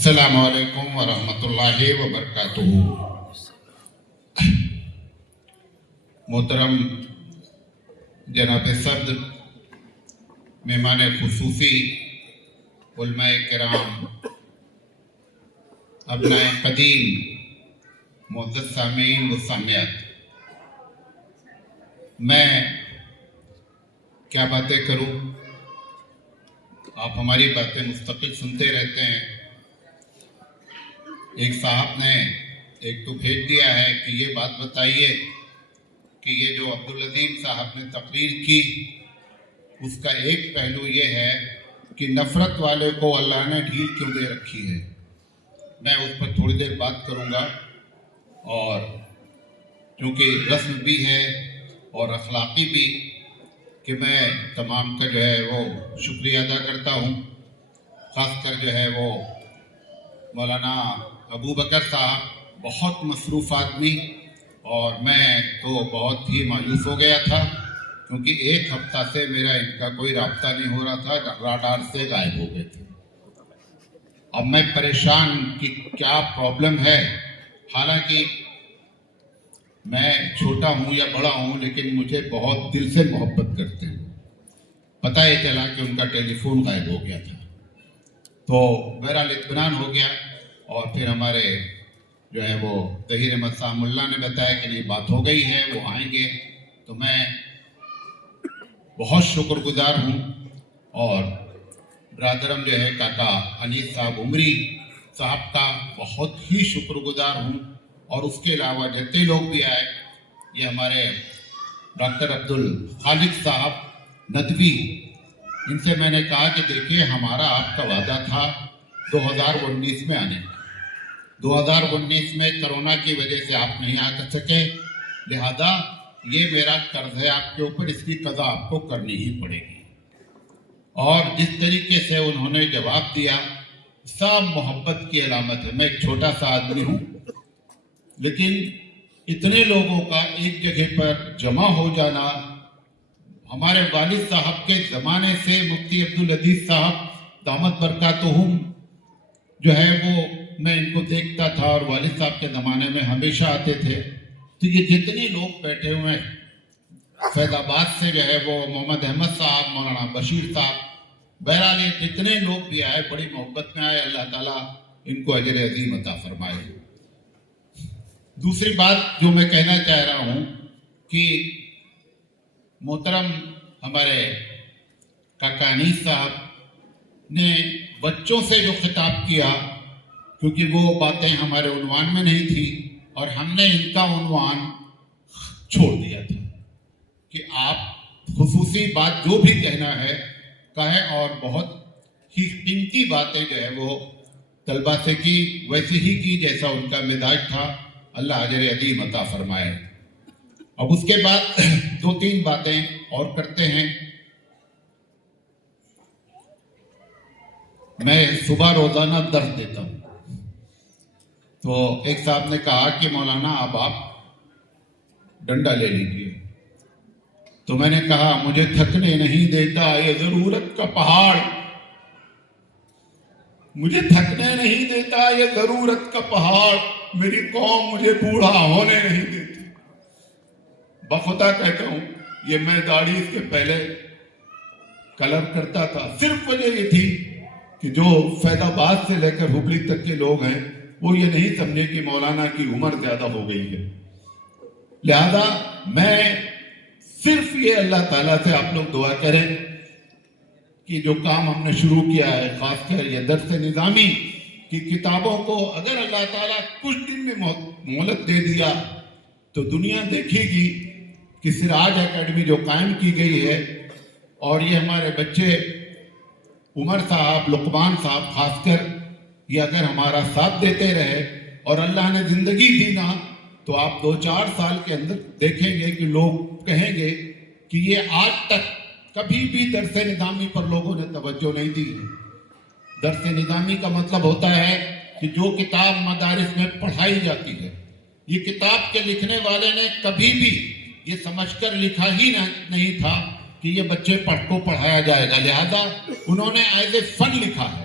السلام علیکم ورحمۃ اللہ وبرکاتہ۔ محترم جناب صدر، مہمان خصوصی، علماء کرام، ابناء قدیم، معزز سامعین و سامعات، میں کیا باتیں کروں؟ آپ ہماری باتیں مستقل سنتے رہتے ہیں۔ ایک صاحب نے ایک تو بھیج دیا ہے کہ یہ بات بتائیے کہ یہ جو عبدالعظیم صاحب نے تقریر کی اس کا ایک پہلو یہ ہے کہ نفرت والے کو اللہ نے ڈھیل کیوں دے رکھی ہے۔ میں اس پر تھوڑی دیر بات کروں گا، اور کیونکہ رسم بھی ہے اور اخلاقی بھی کہ میں تمام کا جو ہے وہ شکریہ ادا کرتا ہوں، خاص کر جو ہے وہ مولانا ابو بکر صاحب، بہت مصروف آدمی، اور میں تو بہت ہی مایوس ہو گیا تھا کیونکہ ایک ہفتہ سے میرا ان کا کوئی رابطہ نہیں ہو رہا تھا، راڈار سے غائب ہو گئے تھے۔ اب میں پریشان کہ کیا پرابلم ہے، حالانکہ میں چھوٹا ہوں یا بڑا ہوں لیکن مجھے بہت دل سے محبت کرتے ہیں۔ پتہ یہ چلا کہ ان کا ٹیلی فون غائب ہو گیا تھا، تو بہرحال اطمینان ہو گیا، اور پھر ہمارے جو ہے وہ طاہر احمد سام اللہ نے بتایا کہ نہیں بات ہو گئی ہے، وہ آئیں گے۔ تو میں بہت شکر گزار ہوں، اور برادرم جو ہے کاکا انیس صاحب عمری صاحب کا بہت ہی شکر گزار ہوں، اور اس کے علاوہ جتنے لوگ بھی آئے، یہ ہمارے ڈاکٹر عبدالخالق صاحب ندوی، ان سے میں نے کہا کہ دیکھیے ہمارا آپ کا وعدہ تھا 2019 میں آنے کا، 2019 میں کرونا کی وجہ سے آپ نہیں آ سکے، لہذا یہ میرا قرض ہے آپ کے اوپر، اس کی قضا آپ کو کرنی ہی پڑے گی۔ اور جس طریقے سے انہوں نے جواب دیا، سب محبت کی علامت ہے۔ میں ایک چھوٹا سا آدمی ہوں، لیکن اتنے لوگوں کا ایک جگہ پر جمع ہو جانا، ہمارے والد صاحب کے زمانے سے مفتی عبدالعزیز صاحب دامت برکاتہم جو ہے وہ میں ان کو دیکھتا تھا، اور والد صاحب کے زمانے میں ہمیشہ آتے تھے۔ تو یہ جتنے لوگ بیٹھے ہوئے ہیں فیض آباد سے جو ہے وہ محمد احمد صاحب، مولانا بشیر صاحب، بہرحال یہ جتنے لوگ بھی آئے بڑی محبت میں آئے، اللہ تعالیٰ ان کو اجر عظیم عطا فرمائے۔ دوسری بات جو میں کہنا چاہ رہا ہوں کہ محترم ہمارے کاکا انیس صاحب نے بچوں سے جو خطاب کیا، کیونکہ وہ باتیں ہمارے عنوان میں نہیں تھی، اور ہم نے ان کا عنوان چھوڑ دیا تھا کہ آپ خصوصی بات جو بھی کہنا ہے کہیں، اور بہت ہی قیمتی باتیں جو ہے وہ طلبہ سے کی، ویسے ہی کی جیسا ان کا مزاج تھا، اللہ اجر عظیم عطا فرمائے۔ اب اس کے بعد دو تین باتیں اور کرتے ہیں۔ میں صبح روزانہ درس دیتا ہوں، تو ایک صاحب نے کہا کہ مولانا اب آپ ڈنڈا لے لیجیے، تو میں نے کہا مجھے تھکنے نہیں دیتا یہ ضرورت کا پہاڑ، مجھے تھکنے نہیں دیتا یہ ضرورت کا پہاڑ، میری قوم مجھے بوڑھا ہونے نہیں دیتی۔ بخدا کہتا ہوں، یہ میں داڑھی اس کے پہلے کلر کرتا تھا، صرف وجہ یہ تھی کہ جو فیض آباد سے لے کر ہبلی تک کے لوگ ہیں وہ یہ نہیں سمجھے کہ مولانا کی عمر زیادہ ہو گئی ہے، لہذا میں صرف یہ اللہ تعالیٰ سے آپ لوگ دعا کریں کہ جو کام ہم نے شروع کیا ہے، خاص کر یہ درس نظامی کی کتابوں کو اگر اللہ تعالیٰ کچھ دن میں مہلت دے دیا تو دنیا دیکھے گی کہ سراج اکیڈمی جو قائم کی گئی ہے، اور یہ ہمارے بچے عمر صاحب، لقمان صاحب خاص کر، یہ اگر ہمارا ساتھ دیتے رہے اور اللہ نے زندگی دی نا، تو آپ 2-4 سال کے اندر دیکھیں گے کہ لوگ کہیں گے کہ یہ آج تک کبھی بھی درس نظامی پر لوگوں نے توجہ نہیں دی ہے۔ درس نظامی کا مطلب ہوتا ہے کہ جو کتاب مدارس میں پڑھائی جاتی ہے، یہ کتاب کے لکھنے والے نے کبھی بھی یہ سمجھ کر لکھا ہی نہیں تھا کہ یہ بچے کو پڑھایا جائے گا، لہذا انہوں نے ایز اے فن لکھا ہے،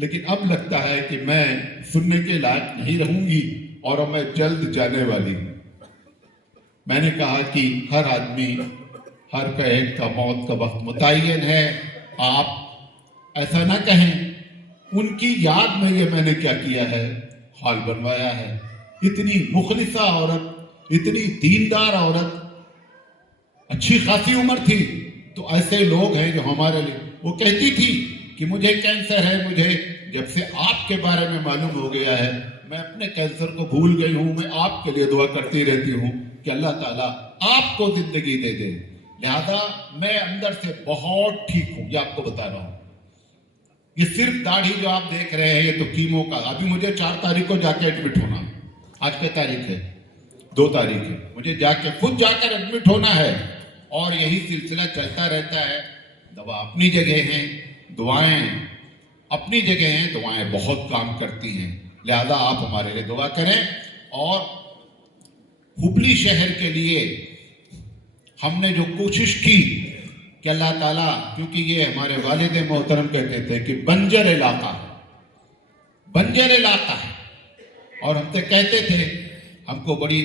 لیکن اب لگتا ہے کہ میں سننے کے لائق نہیں رہوں گی اور اب میں جلد جانے والی ہوں۔ میں نے کہا کہ ہر آدمی ہر کا ایک کا موت کا وقت متعین ہے، آپ ایسا نہ کہیں۔ ان کی یاد میں نے کیا کیا ہے، ہال بنوایا ہے۔ اتنی مخلصہ عورت، اتنی دیندار عورت، اچھی خاصی عمر تھی، تو ایسے لوگ ہیں جو ہمارے لیے، وہ کہتی تھی کہ مجھے کینسر ہے، مجھے جب سے آپ کے بارے میں معلوم ہو گیا ہے میں اپنے کینسر کو بھول گئی ہوں، میں آپ کے لیے دعا کرتی رہتی ہوں کہ اللہ تعالیٰ آپ کو زندگی دے دے۔ لہذا میں اندر سے بہت ٹھیک ہوں، یہ آپ کو بتا رہا ہوں۔ یہ صرف داڑھی جو آپ دیکھ رہے ہیں یہ تو کیمو کا، ابھی مجھے 4 تاریخ کو جا کے ایڈمٹ ہونا، آج کیا تاریخ ہے، 2 تاریخ ہے، مجھے خود جا کر ایڈمٹ ہونا ہے، اور یہی سلسلہ چلتا رہتا ہے۔ دوا اپنی جگہ ہیں، دعائیں اپنی جگہ ہیں، دعائیں بہت کام کرتی ہیں، لہذا آپ ہمارے لیے دعا کریں۔ اور ہبلی شہر کے لیے ہم نے جو کوشش کی کہ اللہ تعالیٰ، کیونکہ یہ ہمارے والد محترم کہتے تھے کہ بنجر علاقہ ہے، اور ہم سے کہتے تھے، ہم کو بڑی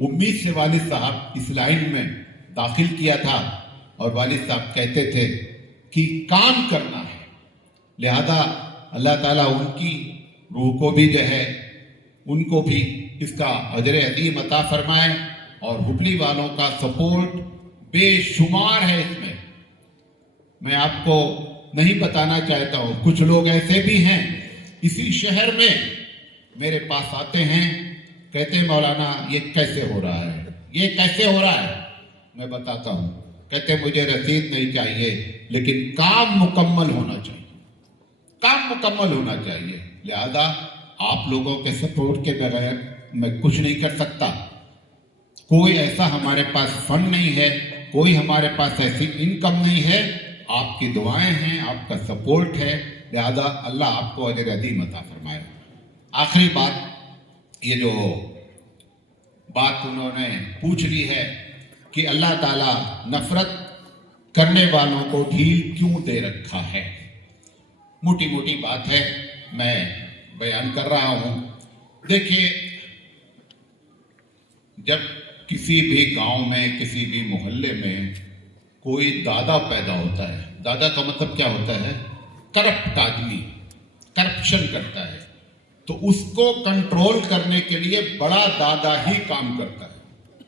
امید سے والد صاحب اس لائن میں داخل کیا تھا، اور والد صاحب کہتے تھے کہ کام کرنا ہے، لہذا اللہ تعالیٰ ان کی روح کو بھی جو ہے ان کو بھی اس کا اجر عظیم عطا فرمائے، اور ہبلی والوں کا سپورٹ بے شمار ہے اس میں آپ کو نہیں بتانا چاہتا ہوں۔ کچھ لوگ ایسے بھی ہیں اسی شہر میں میرے پاس آتے ہیں، کہتے ہیں مولانا یہ کیسے ہو رہا ہے، یہ کیسے ہو رہا ہے، میں بتاتا ہوں۔ کہتے ہیں مجھے رسید نہیں چاہیے، لیکن کام مکمل ہونا چاہیے، کام مکمل ہونا چاہیے، لہذا آپ لوگوں کے سپورٹ کے بغیر میں کچھ نہیں کر سکتا۔ کوئی ایسا ہمارے پاس فنڈ نہیں ہے، کوئی ہمارے پاس ایسی انکم نہیں ہے، آپ کی دعائیں ہیں، آپ کا سپورٹ ہے، لہذا اللہ آپ کو اجر عظیم عطا فرمائے۔ آخری بات، یہ جو بات انہوں نے پوچھ لی ہے کہ اللہ تعالیٰ نفرت کرنے والوں کو ڈھیل کیوں دے رکھا ہے، موٹی موٹی بات ہے، میں بیان کر رہا ہوں۔ دیکھیے، جب کسی بھی گاؤں میں، کسی بھی محلے میں کوئی دادا پیدا ہوتا ہے، دادا کا مطلب کیا ہوتا ہے، کرپٹ آدمی، کرپشن کرتا ہے، تو اس کو کنٹرول کرنے کے لیے بڑا دادا ہی کام کرتا ہے،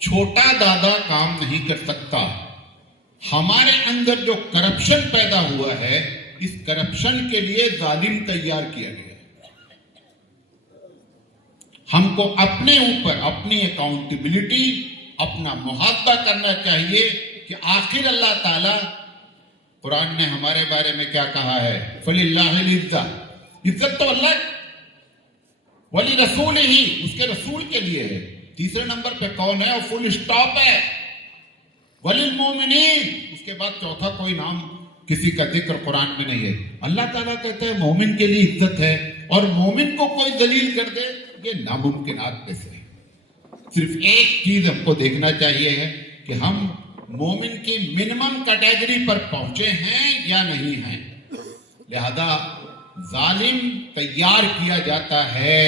چھوٹا دادا کام نہیں کر سکتا۔ ہمارے اندر جو کرپشن پیدا ہوا ہے، اس کرپشن کے لیے ظالم تیار کیا گیا ہے۔ ہم کو اپنے اوپر اپنی اکاؤنٹیبلٹی، اپنا محاسبہ کرنا چاہیے کہ آخر اللہ تعالیٰ، قرآن نے ہمارے بارے میں کیا کہا ہے، فَلِلَّهِ الْعِزَّةُ، عزت تو اللہ، وَلِرَسُولِهِ، اس کے رسول کے لیے ہے، تیسرے نمبر پہ کون ہے، اور فل اسٹاپ ہے، وَلِلْمُؤْمِنِينَ، اس کے بعد چوتھا کوئی نام کسی کا ذکر قرآن میں نہیں ہے۔ اللہ تعالیٰ کہتے ہیں مومن کے لیے عزت ہے، اور مومن کو کوئی ذلیل کر دے، یہ ناممکنات میں سے ہے۔ صرف ایک چیز ہم کو دیکھنا چاہیے ہے کہ ہم مومن کی منیمم کیٹیگری پر پہنچے ہیں یا نہیں ہیں، لہذا ظالم تیار کیا جاتا ہے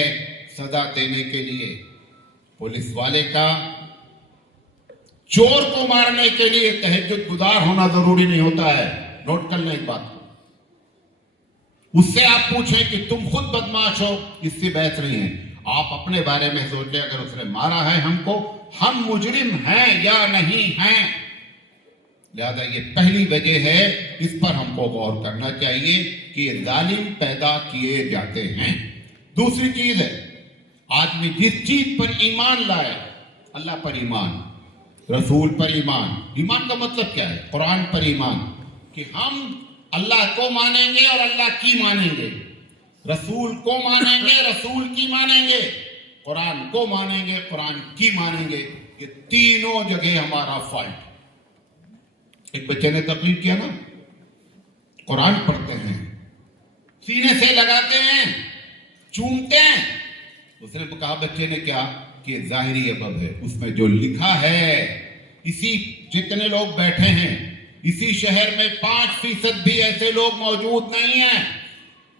سزا دینے کے لیے۔ پولیس والے کا چور کو مارنے کے لیے تہجد گزار ہونا ضروری نہیں ہوتا ہے، نوٹ کر لیں ایک بات کو۔ اس سے آپ پوچھیں کہ تم خود بدماش ہو، اس سے بحث نہیں ہے، آپ اپنے بارے میں سوچ لیں، اگر اس نے مارا ہے ہم کو، ہم مجرم ہیں یا نہیں ہیں۔ لہذا یہ پہلی وجہ ہے، اس پر ہم کو غور کرنا چاہیے کہ یہ ظالم پیدا کیے جاتے ہیں۔ دوسری چیز ہے، آدمی جس چیز پر ایمان لائے، اللہ پر ایمان، رسول پر ایمان، ایمان کا مطلب کیا ہے، قرآن پر ایمان، کہ ہم اللہ کو مانیں گے اور اللہ کی مانیں گے، رسول کو مانیں گے، رسول کی مانیں گے، قرآن کو مانیں گے، قرآن کی مانیں گے، یہ تینوں جگہ ہمارا فالٹ۔ ایک بچے نے تقریر کیا نا، قرآن پڑھتے ہیں، سینے سے لگاتے ہیں، چومتے ہیں، اس نے کہا بچے نے کیا کہ ظاہری ابب ہے، اس میں جو لکھا ہے، اسی جتنے لوگ بیٹھے ہیں اسی شہر میں 5% بھی ایسے لوگ موجود نہیں ہیں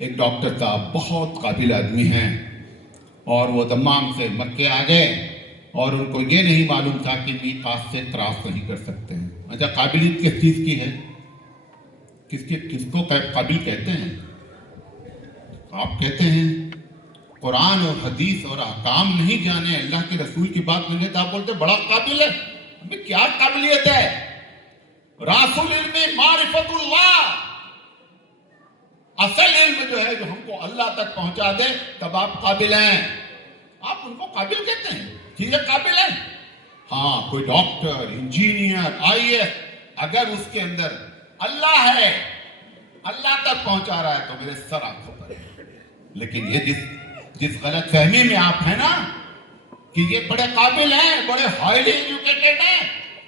ایک ڈاکٹر صاحب بہت قابل آدمی ہیں اور وہ دمام سے مکے آ گئے اور ان کو یہ نہیں معلوم تھا کہ میقات سے کراس نہیں کر سکتے ہیں. اچھا قابلیت کس چیز کی ہے؟ کس کو قابل کہتے ہیں؟ آپ کہتے ہیں قرآن اور حدیث اور احکام نہیں جانے, اللہ کے رسول کی بات نہیں, تو آپ بولتے بڑا قابل ہے. ہمیں کیا قابلیت ہے؟ راس العلم معرفت اللہ, اصل علم جو ہے جو ہم کو اللہ تک پہنچا دے تب آپ قابل ہیں. آپ ان کو قابل کہتے ہیں, ٹھیک ہے قابل ہیں. ہاں کوئی ڈاکٹر, انجینئر, IAS, اگر اس کے اندر اللہ ہے, اللہ تک پہنچا رہا ہے تو میرے سر آنکھوں پر ہے. لیکن یہ جس غلط فہمی میں آپ ہیں نا کہ یہ بڑے قابل ہیں, بڑے ہائیلی ایجوکیٹڈ ہیں,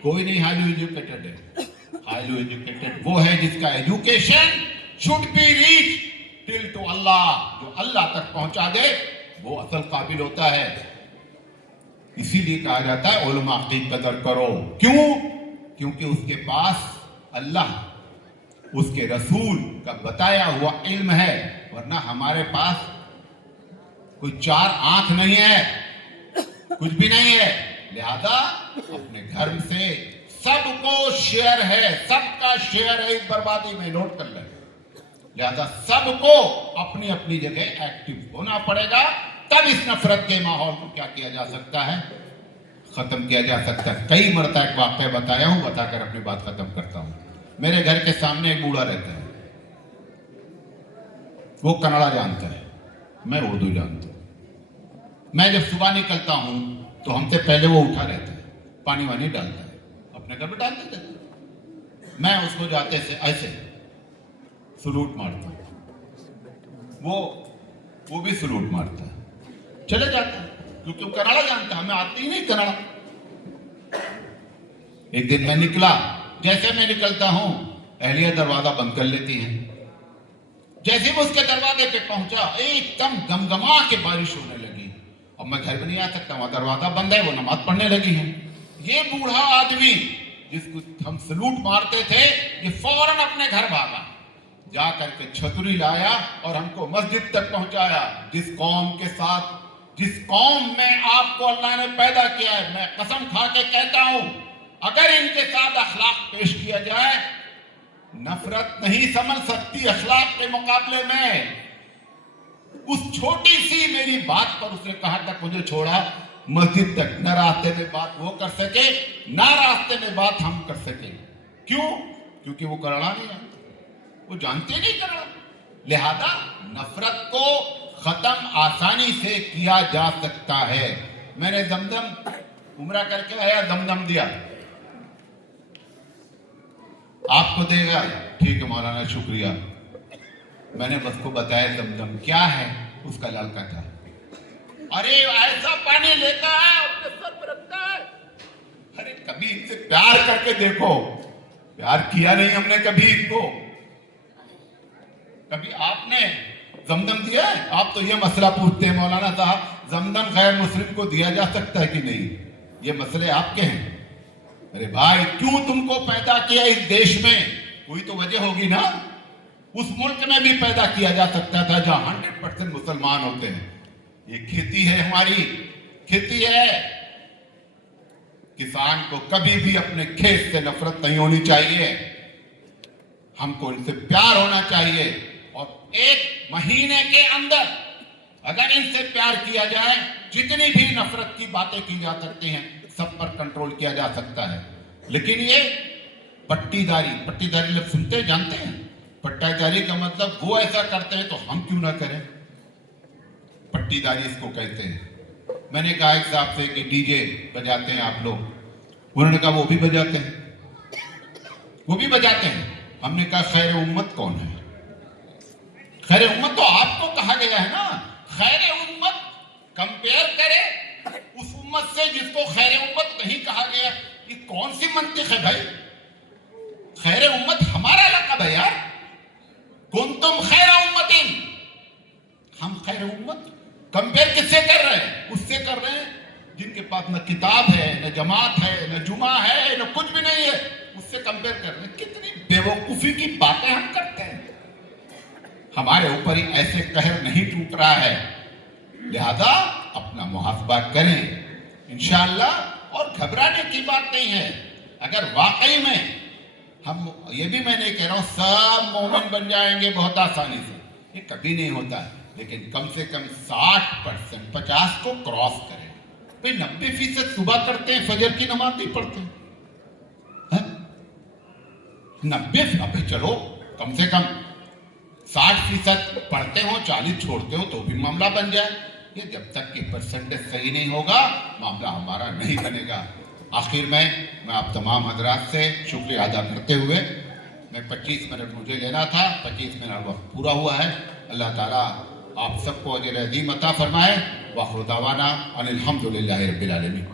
کوئی نہیں ہائیلی ایجوکیٹڈ ہے. ہائیلی ایجوکیٹڈ وہ ہے جس کا education should be reached till to اللہ, جو اللہ تک پہنچا دے وہ اصل قابل ہوتا ہے. اسی لیے کہا جاتا ہے علماء کی قدر کرو. کیوں؟ کیونکہ اس کے پاس اللہ, اس کے رسول کا بتایا ہوا علم ہے, ورنہ ہمارے پاس کوئی 4 آنکھ نہیں ہے, کچھ بھی نہیں ہے. لہذا اپنے گھر سے سب کو شیئر ہے, سب کا شیئر ہے اس بربادی میں, نوٹ کر لیں. لہذا سب کو اپنی اپنی جگہ ایکٹیو ہونا پڑے گا, تب اس نفرت کے ماحول کو کیا کیا جا سکتا ہے, ختم کیا جا سکتا ہے. کئی مرتبہ ایک واقعہ بتایا ہوں, بتا کر اپنی بات ختم کرتا ہوں. میرے گھر کے سامنے ایک بوڑھا رہتا ہے, وہ کنڑا جانتا ہے, میں اردو جانتا ہوں. میں جب صبح نکلتا ہوں تو ہم سے پہلے وہ اٹھا رہتا ہے, پانی وانی ڈالتا ہے, اپنے گھر میں ڈال دیتا ہے. میں اس کو جاتے سے ایسے سلوٹ مارتا ہوں, وہ بھی سلوٹ مارتا ہے, چلے جاتا ہے, کیونکہ وہ کنڑا جانتا ہے, ہمیں آتی ہی نہیں کنڑا. ایک دن میں نکلا, جیسے میں نکلتا ہوں اہلیہ دروازہ بند کر لیتی ہیں. جیسے وہ اس کے دروازے پہ پہنچا ایک دم گمگما کے بارش ہونے لگی. اب میں گھر میں نہیں آ سکتا, وہاں دروازہ بند ہے, وہ نماز پڑھنے لگی ہیں. یہ بوڑھا آدمی جس کو ہم سلوٹ مارتے تھے یہ فوراً اپنے گھر بھاگا, جا کر کے چھتری لایا اور ہم کو مسجد تک پہنچایا. جس قوم کے ساتھ, جس قوم میں آپ کو اللہ نے پیدا کیا ہے, میں قسم کھا کے کہتا ہوں اگر ان کے ساتھ اخلاق پیش کیا جائے, نفرت نہیں سمجھ سکتی اخلاق کے مقابلے میں. اس چھوٹی سی میری بات پر اس نے کہاں تک مجھے چھوڑا, مسجد تک. نہ راستے میں بات وہ کر سکے, نہ راستے میں بات ہم کر سکے. کیوں؟ کیونکہ وہ کرنا نہیں ہے, وہ جانتے نہیں کرنا. لہذا نفرت کو ختم آسانی سے کیا جا سکتا ہے. میں نے زمزم عمرہ کر کے آیا, زمزم دیا, آپ کو دے گا, ٹھیک ہے مولانا شکریہ. میں نے بس کو بتایا زمزم کیا ہے, اس کا لڑکا تھا. ارے ایسا پانی لیتا ہے, اپنے سر پر رکھتا ہے. ارے کبھی ان سے پیار کر کے دیکھو, پیار کیا نہیں ہم نے کبھی ان کو. کبھی آپ نے زمزم دیا ہے؟ آپ تو یہ مسئلہ پوچھتے ہیں مولانا صاحب زمزم غیر مسلم کو دیا جا سکتا ہے کہ نہیں, یہ مسئلے آپ کے ہیں. ارے بھائی کیوں تم کو پیدا کیا اس دیش میں, کوئی تو وجہ ہوگی نا. اس ملک میں بھی پیدا کیا جا سکتا تھا جہاں 100% مسلمان ہوتے ہیں. یہ کھیتی ہے, ہماری کھیتی ہے. کسان کو کبھی بھی اپنے کھیت سے نفرت نہیں ہونی چاہیے, ہم کو ان سے پیار ہونا چاہیے. اور 1 مہینے کے اندر اگر ان سے پیار کیا جائے, جتنی بھی نفرت کی باتیں کی جا سکتی ہیں سب پر کنٹرول کیا جا سکتا ہے. لیکن یہ پٹی داری لوگ سنتے جانتے ہیں, پٹی داری کا مطلب وہ ایسا کرتے ہیں تو ہم کیوں نہ کریں, پٹی داری اس کو کہتے ہیں. میں نے کہا ایک صاحب سے کہ ڈی جے بجاتے ہیں آپ لوگ, انہوں نے کہا وہ بھی بجاتے ہیں. ہم نے کہا خیر امت کون ہے؟ خیر امت تو آپ کو کہا گیا ہے نا. خیر امت کمپیئر کرے اس امت سے جس کو خیر امت نہیں کہا گیا, یہ کون سی منطق ہے بھائی؟ خیر امت ہمارا لقب ہے یار. کنتم خیر امت, ہم خیر امت. کمپیئر کس سے کر رہے ہیں؟ اس سے کر رہے ہیں جن کے پاس نہ کتاب ہے, نہ جماعت ہے, نہ جمعہ ہے, نہ کچھ بھی نہیں ہے. اس سے کمپیئر کر رہے ہیں. کتنی بیوقوفی کی باتیں ہم کرتے ہیں. ہمارے اوپر ہی ایسے قہر نہیں ٹوٹ رہا ہے، لہذا اپنا محاسبہ کریں انشاءاللہ، اور گھبرانے کی بات نہیں ہے۔ اگر واقعی میں ہم، یہ بھی میں نہیں کہہ رہا ہوں سب مومن بن جائیں گے بہت آسانی سے، یہ کبھی نہیں ہوتا، لیکن کم سے کم 60%، 50 کو کراس کریں۔ بھئی 90% صبح کرتے ہیں، فجر کی نماز نہیں پڑھتے، 90، ابھی چلو کم سے کم 60% پڑھتے ہو، 40 چھوڑتے ہو تو بھی معاملہ بن جائے۔ یہ جب تک کہ پرسنٹیج صحیح نہیں ہوگا معاملہ ہمارا نہیں بنے گا۔ آخر میں آپ تمام حضرات سے شکریہ ادا کرتے ہوئے، میں 25 منٹ مجھے لینا تھا، 25 منٹ وقت پورا ہوا ہے۔ اللہ تعالیٰ آپ سب کو اجر عظیم عطا فرمائے۔ وآخر دعوانا ان الحمدللہ رب العالمین۔